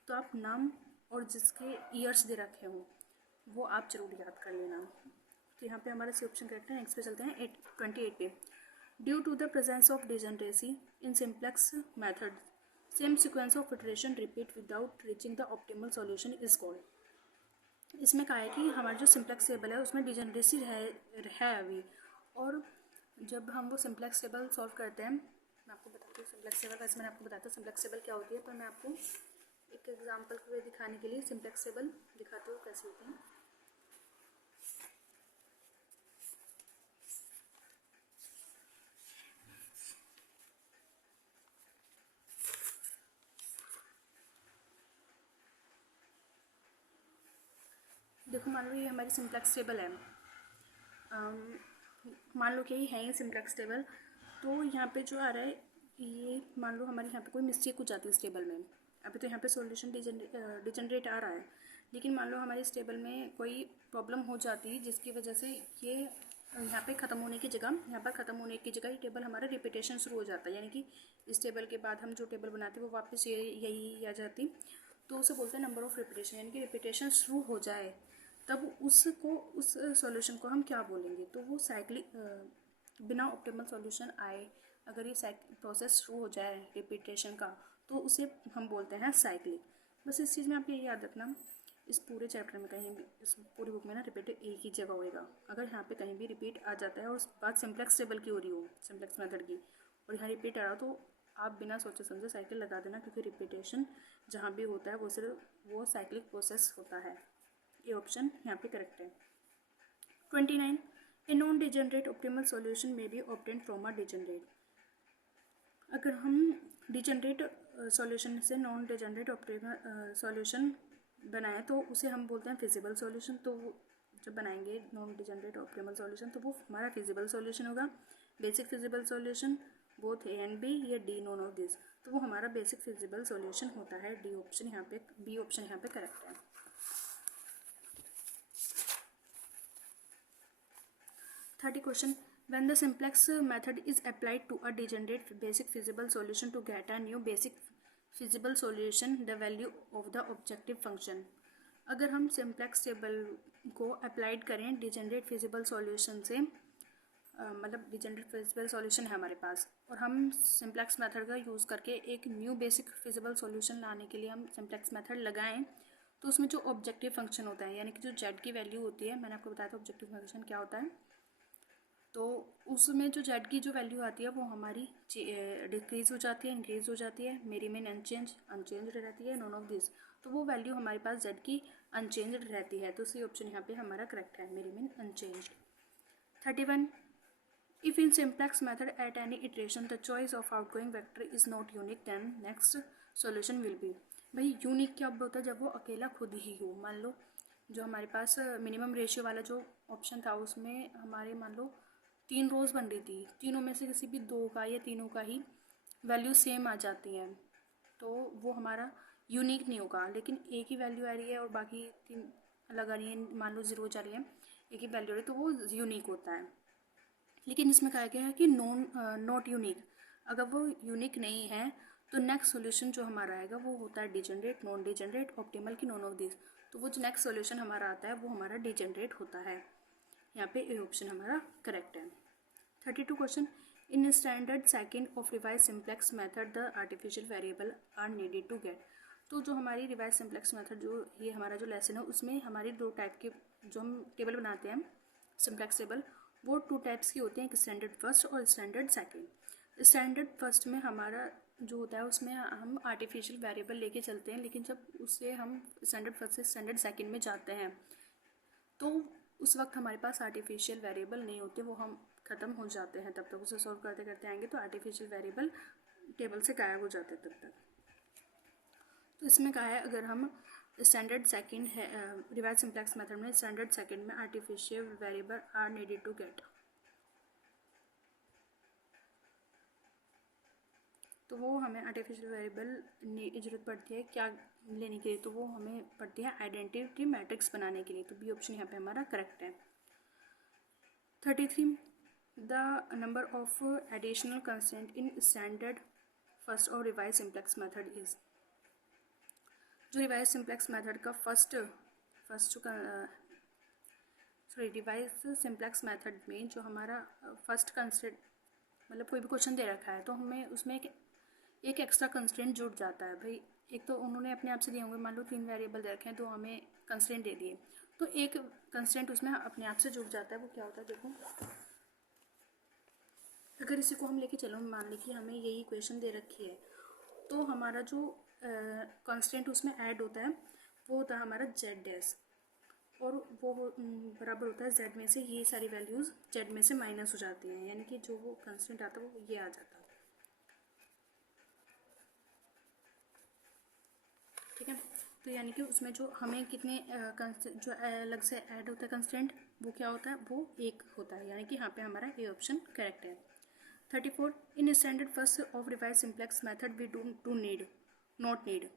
तो आप नाम और जिसके ईयर्स दे रखे हों वो आप जरूर याद कर लेना। तो यहाँ पे हमारा सी ऑप्शन करेक्ट है। नेक्स्ट पे चलते हैं 28 पे। Due to the presence of degeneracy in simplex method, same sequence of iteration repeat without reaching the optimal solution is called. इसमें कहा है कि हमारा जो सिंप्लेक्स टेबल है उसमें डिजनरेसी है अभी, और जब हम वो सिंप्लेक्स टेबल सॉल्व करते हैं, मैं आपको बताती हूँ सिंप्लेक्स टेबल, वैसे मैंने आपको बताया था सिंप्लेक्स टेबल क्या होती है, पर मैं आपको एक एग्जाम्पल के दिखाने के लिए सिंप्लेक्स टेबल दिखाती हूँ कैसे होते हैं। देखो मान लो ये हमारी सिंप्लेक्स टेबल है, मान लो कि ये है ये सिंप्लेक्स टेबल। तो यहाँ पे जो आ रहा है, ये मान लो हमारे यहाँ पे कोई मिस्टेक हो जाती है इस टेबल में। अभी तो यहाँ पे सॉल्यूशन डिजनरेट आ रहा है, लेकिन मान लो हमारे इस टेबल में कोई प्रॉब्लम हो जाती है जिसकी वजह से ये यहाँ पे ख़त्म होने की जगह, यहाँ पर ख़त्म होने की जगह ये टेबल हमारा रिपीटेशन शुरू हो जाता है, यानी कि इस टेबल के बाद हम जो टेबल बनाते हैं वो वापस यही आ जाती, तो उसे बोलते हैं नंबर ऑफ रिपीटेशन। यानी कि रिपीटेशन शुरू हो जाए तब उस सॉल्यूशन को हम क्या बोलेंगे? तो वो साइक्लिक, बिना ऑप्टिमल सॉल्यूशन आए अगर ये प्रोसेस शुरू हो जाए रिपीटेशन का, तो उसे हम बोलते हैं साइक्लिक। बस इस चीज़ में आप ये याद रखना, इस पूरे चैप्टर में कहीं भी, इस पूरी बुक में ना रिपीट एक ही जगह होएगा। अगर यहाँ पे कहीं भी रिपीट आ जाता है और बात सिंप्लेक्स टेबल की हो रही हो, सिंप्लेक्स मेथड की, और यहाँ रिपीट आ रहा हो, तो आप बिना सोचे समझे साइकिल लगा देना, क्योंकि रिपीटेशन जहाँ भी होता है वो सिर्फ वो साइक्लिक प्रोसेस होता है। ये ऑप्शन यहाँ पे करेक्ट है। 29, a non degenerate optimal solution may be obtained from a degenerate. अगर हम डिजनरेट सॉल्यूशन से नॉन डिजनरेट ऑप्टिमल सॉल्यूशन बनाएं तो उसे हम बोलते हैं फिजिबल सॉल्यूशन। तो जब बनाएंगे नॉन डिजनरेट ऑप्टिमल सॉल्यूशन तो वो हमारा फिजिबल सॉल्यूशन होगा। Basic feasible solution both A and B, या डी नॉन ऑफ दिस, तो वो हमारा बेसिक फिजिबल सॉल्यूशन होता है। डी ऑप्शन यहाँ पे, बी ऑप्शन यहाँ पे करेक्ट है। 30 question, when the simplex method is applied to a degenerate basic feasible solution to get a new basic feasible solution, the value of the objective function। अगर हम सिंप्लेक्स टेबल को अप्लाइड करें डिजेनरेट फिजिबल सॉल्यूशन से, मतलब डिजेनरेट फिजिबल सॉल्यूशन है हमारे पास, और हम सिंप्लेक्स मेथड का यूज़ करके एक न्यू बेसिक फिजिबल सॉल्यूशन लाने के लिए हम सिंप्लेक्स मेथड लगाएं, तो उसमें जो ऑब्जेक्टिव फंक्शन होता है, यानी कि जो जेड की वैल्यू होती है, मैंने आपको बताया था ऑब्जेक्टिव फंक्शन क्या होता है, तो उसमें जो जेड की जो वैल्यू आती है वो हमारी डिक्रीज़ हो जाती है, इंक्रीज़ हो जाती है, मेरी मेन अनचेंज रहती है, नॉन ऑफ दिस, तो वो वैल्यू हमारे पास जेड की अनचेंज रहती है। तो सी ऑप्शन यहाँ पे हमारा करेक्ट है, मेरी main unchange. 31, if in simplex method at any iteration the choice of outgoing vector is not unique, then next solution will be. भाई यूनिक क्या होता है? जब वो अकेला खुद ही हो। मान लो जो हमारे पास मिनिमम रेशियो वाला जो ऑप्शन था उसमें हमारे मान लो 3 रोज़ बन रही थी, तीनों में से किसी भी 2 का या तीनों का ही वैल्यू सेम आ जाती है, तो वो हमारा यूनिक नहीं होगा। लेकिन एक ही वैल्यू आ रही है और बाकी 3 अलग आ रही है, मान लो 0 जा रही है, एक ही वैल्यू आ रही है, तो वो यूनिक होता है। लेकिन इसमें कहा गया है कि नॉट यूनिक, अगर वो यूनिक नहीं है तो नेक्स्ट सोल्यूशन जो हमारा आएगा वो होता है डिजेनरेट, नॉन डिजेनरेट, ऑप्टिमल की नॉन ऑफ दिस, तो वो जो नेक्स्ट सोल्यूशन हमारा आता है वो हमारा डिजेनरेट होता है। यहाँ पे ए ऑप्शन हमारा करेक्ट है। 32 question, in standard second of revise simplex method the artificial variable are needed to get. तो जो हमारी रिवाइज सिंप्लेक्स मेथड जो ये हमारा जो लेसन है उसमें हमारी 2 टाइप के जो हम टेबल बनाते हैं सिंप्लेक्स टेबल, वो 2 टाइप्स की होती हैं, एक स्टैंडर्ड फर्स्ट और स्टैंडर्ड सेकंड। स्टैंडर्ड फर्स्ट में हमारा जो होता है उसमें हम आर्टिफिशियल वेरिएबल लेके चलते हैं, लेकिन जब उससे हम स्टैंडर्ड फर्स्ट से स्टैंडर्ड सेकंड में जाते हैं तो उस वक्त हमारे पास आर्टिफिशियल वेरिएबल नहीं होते, वो हम ख़त्म हो जाते हैं। तब तक उसे सॉल्व करते करते आएंगे तो आर्टिफिशियल वेरिएबल टेबल से गायब हो जाते हैं तब तक। तो इसमें कहा है अगर हम स्टैंडर्ड सेकंड है रिवाइज सिंप्लेक्स मेथड में स्टैंडर्ड सेकंड में artificial variable are needed to get, तो वो हमें आर्टिफिशियल वेरिएबल ज़रूरत पड़ती है क्या लेने के लिए, तो वो हमें पड़ती है आइडेंटिटी मैट्रिक्स बनाने के लिए। तो बी ऑप्शन यहाँ पे हमारा करेक्ट है। 33 the number of additional constant in standard first और रिवाइज सिंप्लेक्स मेथड इज। जो रिवाइज सिंप्लेक्स मेथड का रिवाइज सिंप्लेक्स मेथड में जो हमारा फर्स्ट कंस्टेंट मतलब कोई भी क्वेश्चन दे रखा है तो हमें उसमें एक एक्स्ट्रा कंस्टेंट जुड़ जाता है। भाई एक तो उन्होंने अपने आप से दिए होंगे, मान लो 3 वेरिएबल दे रखे हैं तो हमें कंस्टेंट दे दिए, तो एक कंस्टेंट उसमें अपने आप से जुड़ जाता है। वो क्या होता है देखो, अगर इसी को हम लेके चलो, मान ली कि हमें यही इक्वेशन दे रखी है तो हमारा जो कांस्टेंट उसमें ऐड होता है वो होता है हमारा जेड डैश, और वो बराबर होता है जेड में से ये सारी वैल्यूज़ जेड में से माइनस हो जाती हैं, यानी कि जो वो कांस्टेंट आता है वो ये आ जाता है। ठीक है, तो यानी कि उसमें जो हमें कितने जो अलग से ऐड होता है कंस्टेंट वो क्या होता है, वो एक होता है, यानी कि यहाँ पे हमारा ए ऑप्शन करेक्ट है। 34 in standard first of revise simplex method we do need not need.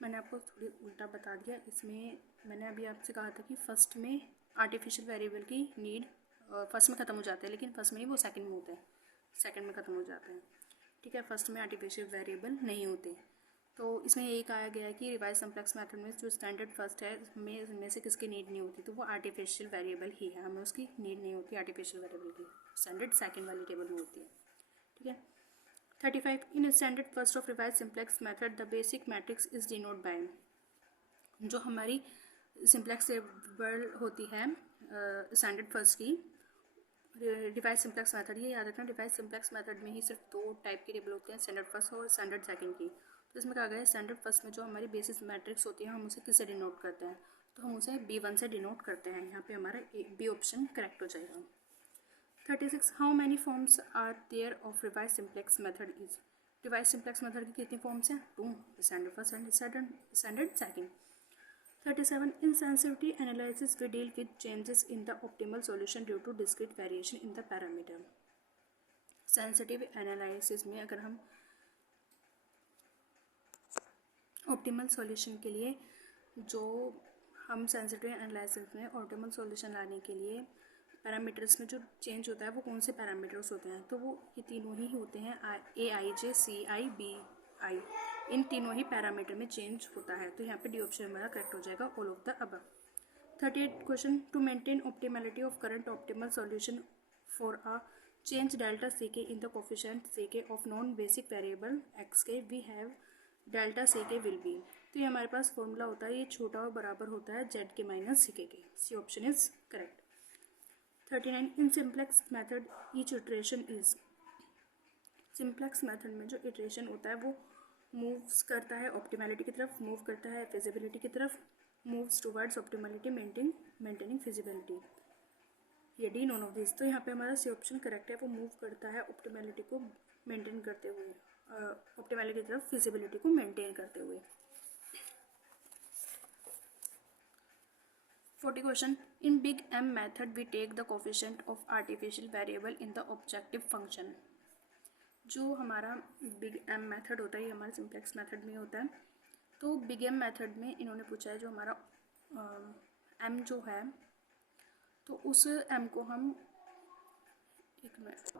मैंने आपको थोड़ी उल्टा बता दिया, इसमें मैंने अभी आपसे कहा था कि फर्स्ट में आर्टिफिशियल वेरिएबल की नीड फर्स्ट में ख़त्म हो जाते हैं, लेकिन फर्स्ट में नहीं, वो सेकंड में होते हैं, सेकंड में ख़त्म हो जाते हैं। ठीक है, फर्स्ट में आर्टिफिशियल वेरिएबल नहीं होते। तो इसमें यही कहा गया है कि रिवाइज सिंप्लेक्स मेथड में जो स्टैंडर्ड फर्स्ट है में से किसकी नीड नहीं होती, तो वो आर्टिफिशियल वेरिएबल ही है, हमें उसकी नीड नहीं होती आर्टिफिशियल वेरिएबल की, स्टैंडर्ड सेकंड वाली टेबल में होती है। ठीक है, 35 in standard first of revise simplex method the basic matrix is denote by. जो हमारी सिंप्लेक्स टेबल होती है स्टैंडर्ड फर्स्ट की रिवाइज सिंप्लेक्स मेथड, ये याद रखना रिवाइज सिंप्लेक्स मेथड में ही सिर्फ 2 टाइप की टेबल होती हैं, स्टैंडर्ड फर्स्ट और स्टैंडर्ड सेकंड की। तो इसमें कहा गया है स्टैंडर्ड फर्स्ट में जो हमारी बेसिस मैट्रिक्स होती है हम उसे किससे डिनोट करते हैं, तो हम उसे B1 से डिनोट करते हैं। यहाँ पे हमारा बी ऑप्शन करेक्ट हो जाएगा। 36 how many forms are there of revise simplex method is. Revise simplex method की कितनी फॉर्म्स हैं, 2, standard first and standard second. 37 in sensitivity analysis we deal with changes in the optimal solution due to discrete variation in the parameter। sensitive analysis में अगर हम ऑप्टिमल सॉल्यूशन के लिए जो हम सेंसिटिव एनालिसिस में ऑप्टिमल सॉल्यूशन लाने के लिए पैरामीटर्स में जो चेंज होता है वो कौन से पैरामीटर्स होते हैं, तो वो ये तीनों ही होते हैं AIJ CI BI, इन तीनों ही पैरामीटर में चेंज होता है। तो यहाँ पे डी ऑप्शन हमारा करेक्ट हो जाएगा, all of the above. 38 question to maintain optimality of current optimal solution for a change delta CK in the coefficient CK of non basic variable XK we have delta CK will be. तो ये हमारे पास फॉर्मूला होता है, ये छोटा और बराबर होता है Z के माइनस CK के। C option is correct. 39 in simplex method each iteration is. Simplex method में जो इटरेशन होता है वो मूव्स करता है ऑप्टिमलिटी की तरफ, मूव करता है फिजिबिलिटी की तरफ, moves towards optimality maintaining feasibility, ये डी नॉन ऑफ दिस। तो यहाँ पे हमारा सी ऑप्शन करेक्ट है, वो मूव करता है ऑप्टिमलिटी को मेंटेन करते हुए, ऑप्टिमलिटी की तरफ फिजिबिलिटी को मेंटेन करते हुए। 40 question in big M method we take the coefficient of artificial variable in the objective function. जो हमारा बिग M मेथड होता है ये हमारे सिंप्लेक्स मेथड में होता है। तो बिग M मेथड में इन्होंने पूछा है जो हमारा M जो है तो उस M को हम एक मिनट,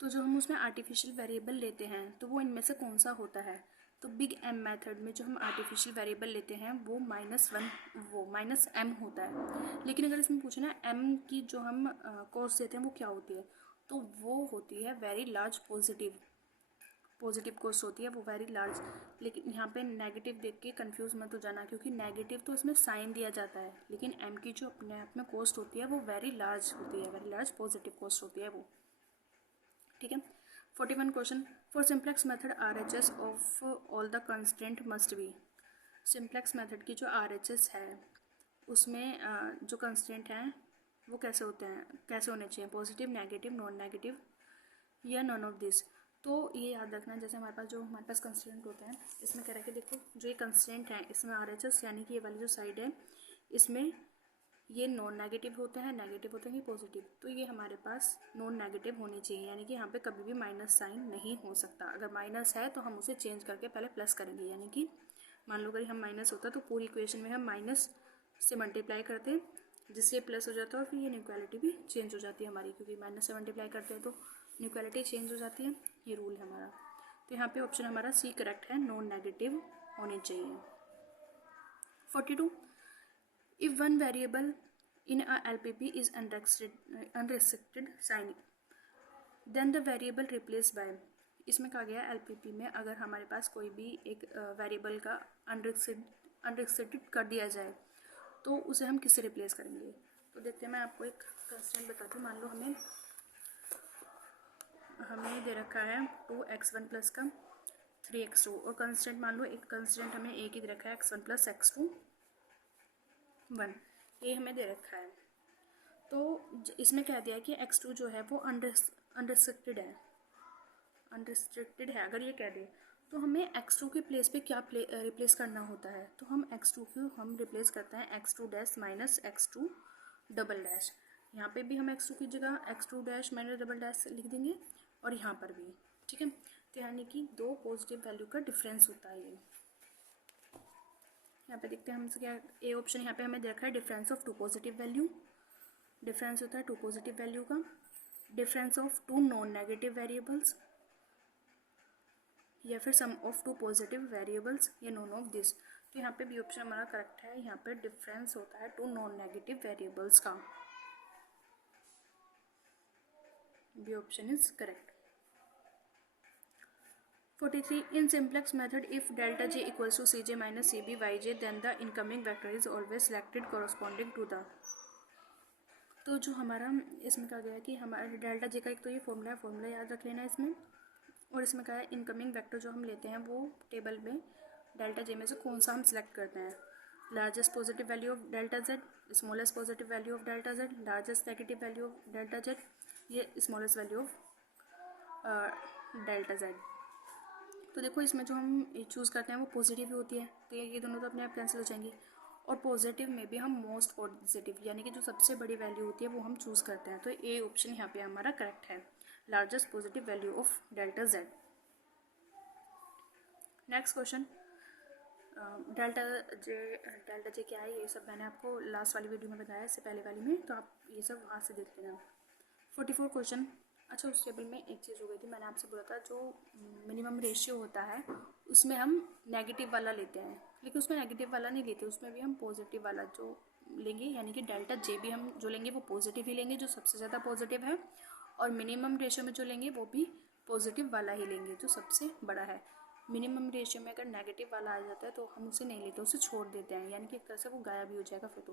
तो जो हम उसमें आर्टिफिशियल वेरिएबल लेते हैं तो वो इनमें से कौन सा होता है, तो बिग M मेथड में जो हम आर्टिफिशियल वेरिएबल लेते हैं वो -1 वो -M होता है। लेकिन अगर इसमें पूछे ना M की जो हम कॉस्ट देते हैं वो क्या होती है, तो वो होती है very large positive. Positive cost होती है वो वेरी लार्ज। लेकिन यहाँ पे नेगेटिव देख के कंफ्यूज मत हो जाना, क्योंकि नेगेटिव तो इसमें साइन दिया जाता है, लेकिन एम की जो अपने आप में कॉस्ट होती है वो वेरी लार्ज होती है, वेरी लार्ज पॉजिटिव कॉस्ट होती है वो। ठीक है। 41 question, for simplex method RHS of all the constant must be. Simplex method की जो RHS है उसमें जो कंस्टेंट हैं वो कैसे होते हैं, कैसे होने चाहिए, पॉजिटिव, नेगेटिव, नॉन नेगेटिव या नॉन ऑफ दिस। तो ये याद रखना, जैसे हमारे पास कंस्टेंट होते हैं, इसमें कह रहा है कि देखो जो ये कंस्टेंट है इसमें RHS यानी कि ये वाली जो साइड है इसमें ये नॉन नेगेटिव होते हैं, नेगेटिव होते हैं पॉजिटिव, तो ये हमारे पास नॉन नेगेटिव होनी चाहिए, यानी कि यहाँ पे कभी भी माइनस साइन नहीं हो सकता। अगर माइनस है तो हम उसे चेंज करके पहले प्लस करेंगे, यानी कि मान लो अगर हम माइनस होता तो पूरी इक्वेशन में हम माइनस से मल्टीप्लाई करते हैं जिससे प्लस हो जाता है, और फिर ये इनइक्वालिटी भी चेंज हो जाती है हमारी, क्योंकि माइनस से मल्टीप्लाई करते हैं तो इनइक्वालिटी चेंज हो जाती है। ये रूल है हमारा। तो यहाँ पे ऑप्शन हमारा सी करेक्ट है, नॉन नेगेटिव होनी चाहिए। 42, if one variable in a LPP is unrestricted sign, then the variable replaced by, इसमें कहा गया LPP में अगर हमारे पास कोई भी एक वेरिएबल का अनरिस्ट्रिक्टेड कर दिया जाए तो उसे हम किससे रिप्लेस करेंगे। तो देखते हैं, मैं आपको एक कंस्टेंट बताती हूँ। मान लो हमें दे रखा है 2x1 प्लस का 3x2, और कंस्टेंट मान लो एक कंस्टेंट हमें एक ही दे रखा है x1 प्लस x2 1, ये हमें दे रखा है। तो इसमें कह दिया कि x2 जो है वो अनरिस्ट्रिक्टेड है। अगर ये कह दे तो हमें x2 के प्लेस पे क्या रिप्लेस करना होता है, तो हम x2 को हम रिप्लेस करते हैं x2 dash minus x2 double dash. यहाँ पे भी हम x2 की जगह x2 dash minus double dash लिख देंगे, और यहाँ पर भी। ठीक है, तो यानी कि दो पॉजिटिव वैल्यू का डिफरेंस होता है ये। यहाँ पे देखते हैं हमसे क्या, ए ऑप्शन यहाँ पे हमें देखा है difference of two positive value, difference होता है टू पॉजिटिव वैल्यू का, difference of two non negative variables, या फिर sum of two positive variables, या नॉन ऑफ दिस। तो यहाँ पे बी ऑप्शन हमारा करेक्ट है, यहाँ पे डिफरेंस होता है टू नॉन नेगेटिव वेरिएबल्स का। B option is correct. 43, in simplex method if delta j equals to cj minus cb yj then the incoming vector is always selected corresponding to the। तो जो हमारा इसमें कहा गया है कि हमारा डेल्टा जे का एक तो ये फॉर्मूला याद रख लेना इसमें, और इसमें कहा है इनकमिंग वेक्टर जो हम लेते हैं वो टेबल में डेल्टा जे में से कौन सा हम सिलेक्ट करते हैं, largest positive value of delta Z, smallest positive value of delta Z, largest negative value of delta Z, ये smallest value of delta Z. तो देखो इसमें जो हम चूज़ करते हैं वो पॉजिटिव ही होती है, तो ये दोनों तो अपने आप कैंसिल हो जाएंगी, और पॉजिटिव में भी हम मोस्ट पॉजिटिव यानी कि जो सबसे बड़ी वैल्यू होती है वो हम चूज़ करते हैं। तो ए ऑप्शन यहाँ पे हमारा करेक्ट है, largest positive value of delta Z. Next question, delta J क्या है ये सब मैंने आपको लास्ट वाली वीडियो में बताया, इससे पहले वाली में, तो आप ये सब वहाँ से देख लेना। 44 क्वेश्चन, अच्छा उस टेबल में एक चीज़ हो गई थी, मैंने आपसे बोला था जो मिनिमम रेशियो होता है उसमें हम नेगेटिव वाला लेते हैं, लेकिन उसमें नेगेटिव वाला नहीं लेते, उसमें भी हम पॉजिटिव वाला जो लेंगे, यानी कि डेल्टा जे भी हम जो लेंगे वो पॉजिटिव ही लेंगे, जो सबसे ज़्यादा पॉजिटिव है, और मिनिमम रेशियो में जो लेंगे वो भी पॉजिटिव वाला ही लेंगे जो सबसे बड़ा है। मिनिमम रेशियो में अगर नेगेटिव वाला आ जाता है तो हम उसे नहीं लेते, उसे छोड़ देते हैं, यानी कि एक तरह से वो गायब ही हो जाएगा फिर तो,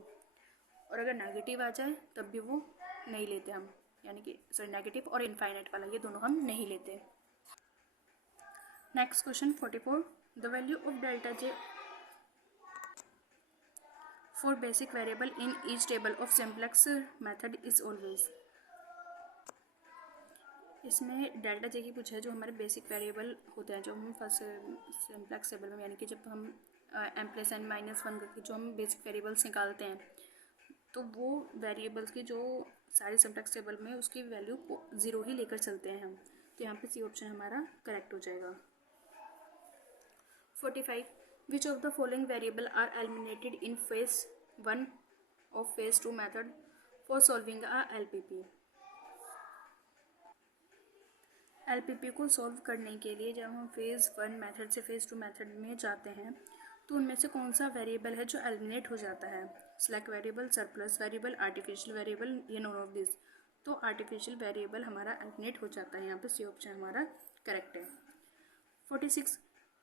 और अगर नेगेटिव आ जाए तब भी वो नहीं लेते हम, यानी कि सॉरी नेगेटिव और इनफाइनाइट वाला ये दोनों हम नहीं लेते। Next question 44, the value of delta J for basic variable in each table of simplex method is always. इसमें डेल्टा जे की पूछा है जो हमारे बेसिक वेरिएबल होते हैं, जो हम फर्स्ट सिंप्लेक्स टेबल में, यानी कि जब हम m प्लस n माइनस 1 करके जो हम बेसिक वेरिएबल्स निकालते हैं, तो वो वेरिएबल्स की जो सारी सिंप्लेक्स टेबल में उसकी वैल्यू 0 ही लेकर चलते हैं हम, तो यहाँ पे सी ऑप्शन हमारा करेक्ट हो जाएगा। 45, which of the following variable are eliminated in phase 1 of phase 2 method for solving a LPP। LPP को सॉल्व करने के लिए जब हम फेज़ 1 मेथड से फेज़ 2 मेथड में जाते हैं तो उनमें से कौन सा वेरिएबल है जो एलिमिनेट हो जाता है, select variable, surplus variable, artificial variable, ये नॉन ऑफ दिस। तो आर्टिफिशियल वेरिएबल हमारा एलिमिनेट हो जाता है, यहाँ पे सी ऑप्शन हमारा करेक्ट है। 46.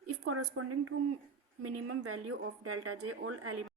If corresponding to minimum value of delta j, all elements